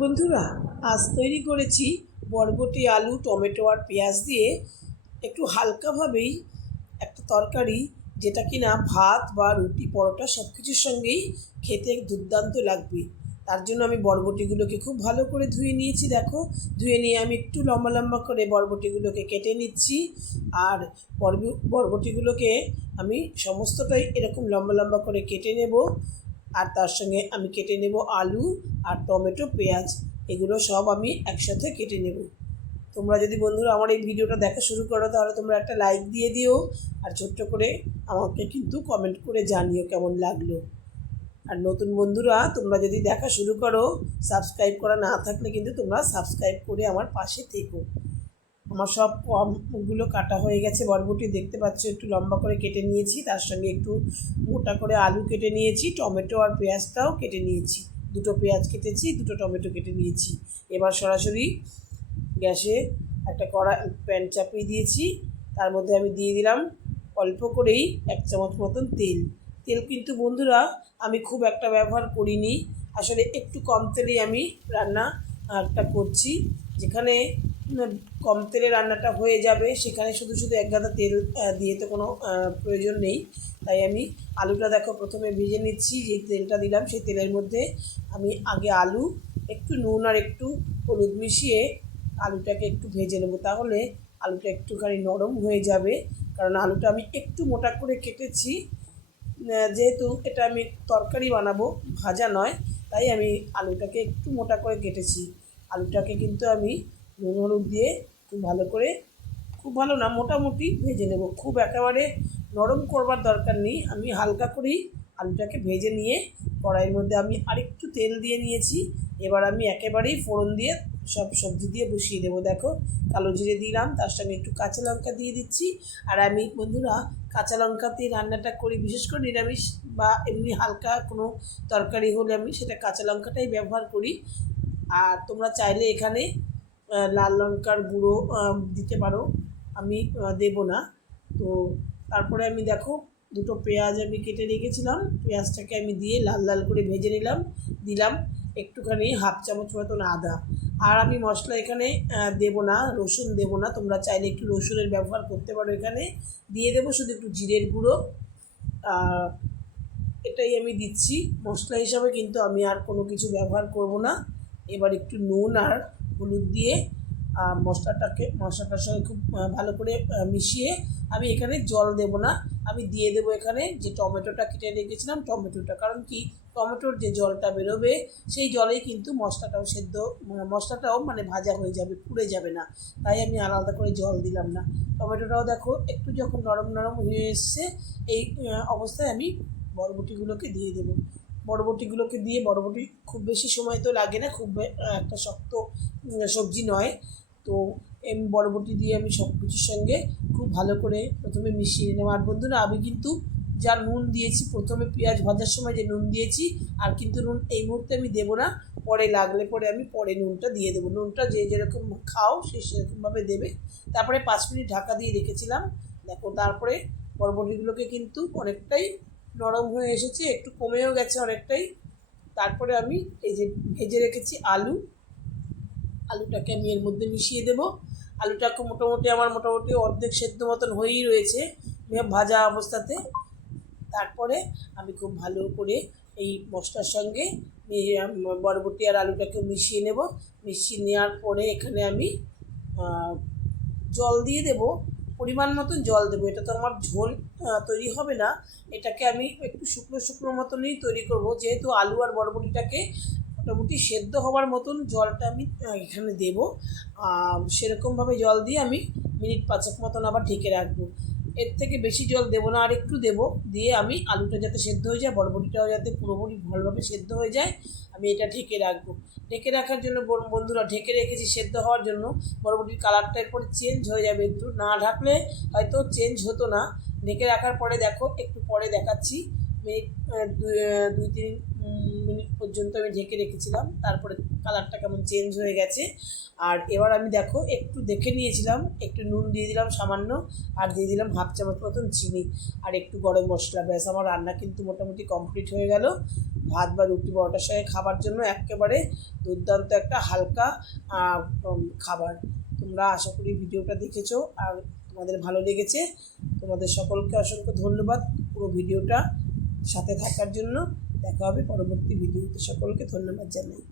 বন্ধুরা, আজ তৈরি করেছি বরবটি, আলু, টমেটো আর পেঁয়াজ দিয়ে একটু হালকাভাবেই একটা তরকারি, যেটা কিনা ভাত বা রুটি, পরোটা সব কিছুর সঙ্গেই খেতে দুর্দান্ত লাগবে। তার জন্য আমি বরবটিগুলোকে খুব ভালো করে ধুয়ে নিয়েছি। দেখো, ধুয়ে নিয়ে আমি একটু লম্বা লম্বা করে বরবটিগুলোকে কেটে নিচ্ছি। আর বরবটিগুলোকে আমি সমস্তটাই এরকম লম্বা লম্বা করে কেটে নেব। আর তার সঙ্গে আমি কেটে নেব আলু আর টমেটো, পেঁয়াজ, এগুলো সব আমি একসাথে কেটে নেব। তোমরা যদি বন্ধুরা আমার এই ভিডিওটা দেখা শুরু করো, তাহলে তোমরা একটা লাইক দিয়ে দিও, আর ছোট্ট করে আমাকে কিন্তু কমেন্ট করে জানিও কেমন লাগলো। আর নতুন বন্ধুরা, তোমরা যদি দেখা শুরু করো, সাবস্ক্রাইব করা না থাকলে কিন্তু তোমরা সাবস্ক্রাইব করে আমার পাশে থেকো। আমার সব কমগুলো কাটা হয়ে গেছে। বরবটি দেখতে পাচ্ছ একটু লম্বা করে কেটে নিয়েছি, তার সঙ্গে একটু মোটা করে আলু কেটে নিয়েছি, টমেটো আর পেঁয়াজটাও কেটে নিয়েছি। দুটো পেঁয়াজ কেটেছি, দুটো টমেটো কেটে নিয়েছি। এবার সরাসরি গ্যাসে একটা প্যান চাপিয়ে দিয়েছি। তার মধ্যে আমি দিয়ে দিলাম অল্প করেই 1 চামচ মতন তেল। তেল কিন্তু বন্ধুরা আমি খুব একটা ব্যবহার করিনি, আসলে একটু কম তেলেই আমি রান্নাটা করছি। যেখানে কম তেলে রান্নাটা হয়ে যাবে, সেখানে শুধু শুধু এক গাদা তেল দিয়ে তো কোনো প্রয়োজন নেই। তাই আমি আলুটা দেখো প্রথমে ভেজে নিচ্ছি। যে তেলটা দিলাম সেই তেলের মধ্যে আমি আগে আলু, একটু নুন আর একটু হলুদ মিশিয়ে আলুটাকে একটু ভেজে নেব। তাহলে আলুটা একটুখানি নরম হয়ে যাবে, কারণ আলুটা আমি একটু মোটা করে কেটেছি। যেহেতু এটা আমি তরকারি বানাবো, ভাজা নয়, তাই আমি আলুটাকে একটু মোটা করে কেটেছি। আলুটাকে কিন্তু আমি নুন হলুদ দিয়ে খুব ভালো করে, খুব ভালো না, মোটামুটি ভেজে নেব। খুব একেবারে নরম করবার দরকার নেই। আমি হালকা করেই আলুটাকে ভেজে নিয়ে কড়াইয়ের মধ্যে আমি আরেকটু তেল দিয়ে নিয়েছি। এবার আমি একেবারেই ফোড়ন দিয়ে সব সবজি দিয়ে বসিয়ে দেবো। দেখো, কালো জিরে দিলাম, তার সঙ্গে একটু কাঁচা লঙ্কা দিয়ে দিচ্ছি। আর আমি বন্ধুরা কাঁচা লঙ্কাতেই রান্নাটা করি, বিশেষ করে নিরামিষ বা এমনি হালকা কোনো তরকারি হলে আমি সেটা কাঁচা লঙ্কাটাই ব্যবহার করি। আর তোমরা চাইলে এখানে লাল লঙ্কার গুঁড়ো দিতে পারো, আমি দেব না। তো তারপরে আমি দেখো দুটো পেঁয়াজ আমি কেটে রেখেছিলাম, পেঁয়াজটাকে আমি দিয়ে লাল লাল করে ভেজে দিলাম একটুখানি 1/2 চামচ মতন আদা। আর আমি মশলা এখানে দেব না, রসুন দেব না। তোমরা চাইলে একটু রসুনের ব্যবহার করতে পারো। এখানে দিয়ে দেবো শুধু একটু জিরের গুঁড়ো, এটাই আমি দিচ্ছি মশলা হিসাবে, কিন্তু আমি আর কোনো কিছু ব্যবহার করব না। এবার একটু নুন আর হলুদ দিয়ে মশলাটার সঙ্গে খুব ভালো করে মিশিয়ে আমি এখানে জল দেব না। আমি দিয়ে দেবো এখানে যে টমেটোটা কেটে রেখেছিলাম, টমেটোটা, কারণ কি টমেটোর যে জলটা বেরোবে সেই জলেই কিন্তু মশলাটাও মানে ভাজা হয়ে যাবে, পুড়ে যাবে না। তাই আমি আলাদা করে জল দিলাম না। টমেটোটাও দেখো একটু যখন নরম নরম হয়ে এসছে, এই অবস্থায় আমি বরবটিগুলোকে দিয়ে দেবো। বরবটিগুলোকে দিয়ে, বরবটি খুব বেশি সময় তো লাগে না, খুব একটা শক্ত সবজি নয়। তো বরবটি দিয়ে আমি সব কিছুর সঙ্গে খুব ভালো করে প্রথমে মিশিয়ে নেব। আর বন্ধুরা, আমি কিন্তু যা নুন দিয়েছি প্রথমে পেঁয়াজ ভাজার সময়, যে নুন দিয়েছি, আর কিন্তু নুন এই মুহূর্তে আমি দেবো না। পরে লাগলে পরে আমি পরে নুনটা দিয়ে দেবো। নুনটা যে যেরকম খাও সে সেরকমভাবে দেবে। তারপরে 5 মিনিট ঢাকা দিয়ে রেখেছিলাম। দেখো, তারপরে বরবটিগুলোকে কিন্তু অনেকটাই নরম হয়ে এসেছে, একটু কমেও গেছে অনেকটাই। তারপরে আমি এই যে ভেজে রেখেছি আলুটাকে আমি এর মধ্যে মিশিয়ে দেব। আলুটাকে মোটামুটি অর্ধেক সেদ্ধ মতন হয়েই রয়েছে ভাজা অবস্থাতে। তারপরে আমি খুব ভালো করে এই মশলার সঙ্গে বরবটি আর আলুটাকে মিশিয়ে নেব। মিশিয়ে নেওয়ার পরে এখানে আমি জল দিয়ে দেব, পরিমাণ মতন জল দেবো। এটা তো আমার ঝোল তৈরি হবে না, এটাকে আমি একটু শুকনো শুকনো মতনই তৈরি করব। যেহেতু আলু আর বরবটিটাকে মোটামুটি সেদ্ধ হওয়ার মতন জলটা আমি এখানে দেব। সেরকমভাবে জল দিয়ে আমি মিনিট 5 মতন আবার ঢেকে রাখবো। এর থেকে বেশি জল দেবো না, আর একটু দেবো। দিয়ে আমি আলুটা যাতে সেদ্ধ হয়ে যায়, বরবটিটাও যাতে পুরোপুরি ভালোভাবে সেদ্ধ হয়ে যায়, আমি এটা ঢেকে রাখবো। ঢেকে রাখার জন্য বন্ধুরা, ঢেকে রেখেছি সেদ্ধ হওয়ার জন্য। বরবটির কালারটা এরপর চেঞ্জ হয়ে যাবে, একটু না ঢাকলে হয়তো চেঞ্জ হতো না। ঢেকে রাখার পরে দেখো, একটু পরে দেখাচ্ছি, মিনিট 2-3 মিনিট পর্যন্ত আমি ঢেকে রেখেছিলাম, তারপরে কালারটা কেমন চেঞ্জ হয়ে গেছে। আর এবার আমি দেখো একটু দেখে নিয়েছিলাম, একটু নুন দিয়ে দিলাম সামান্য, আর দিয়ে দিলাম হাফ চামচ মতন চিনি আর একটু গরম মশলা। ব্যাস, আমার রান্না কিন্তু মোটামুটি কমপ্লিট হয়ে গেল। ভাত বা রুটি পরোটার সঙ্গে খাবার জন্য একেবারে দুর্দান্ত একটা হালকা খাবার। তোমরা আশা করি ভিডিওটা দেখেছো আর তোমাদের ভালো লেগেছে। তোমাদের সকলকে অসংখ্য ধন্যবাদ পুরো ভিডিওটা সাথে থাকার জন্য। দেখা হবে পরবর্তী ভিডিওতে। সকলকে ধন্যবাদ জানাই।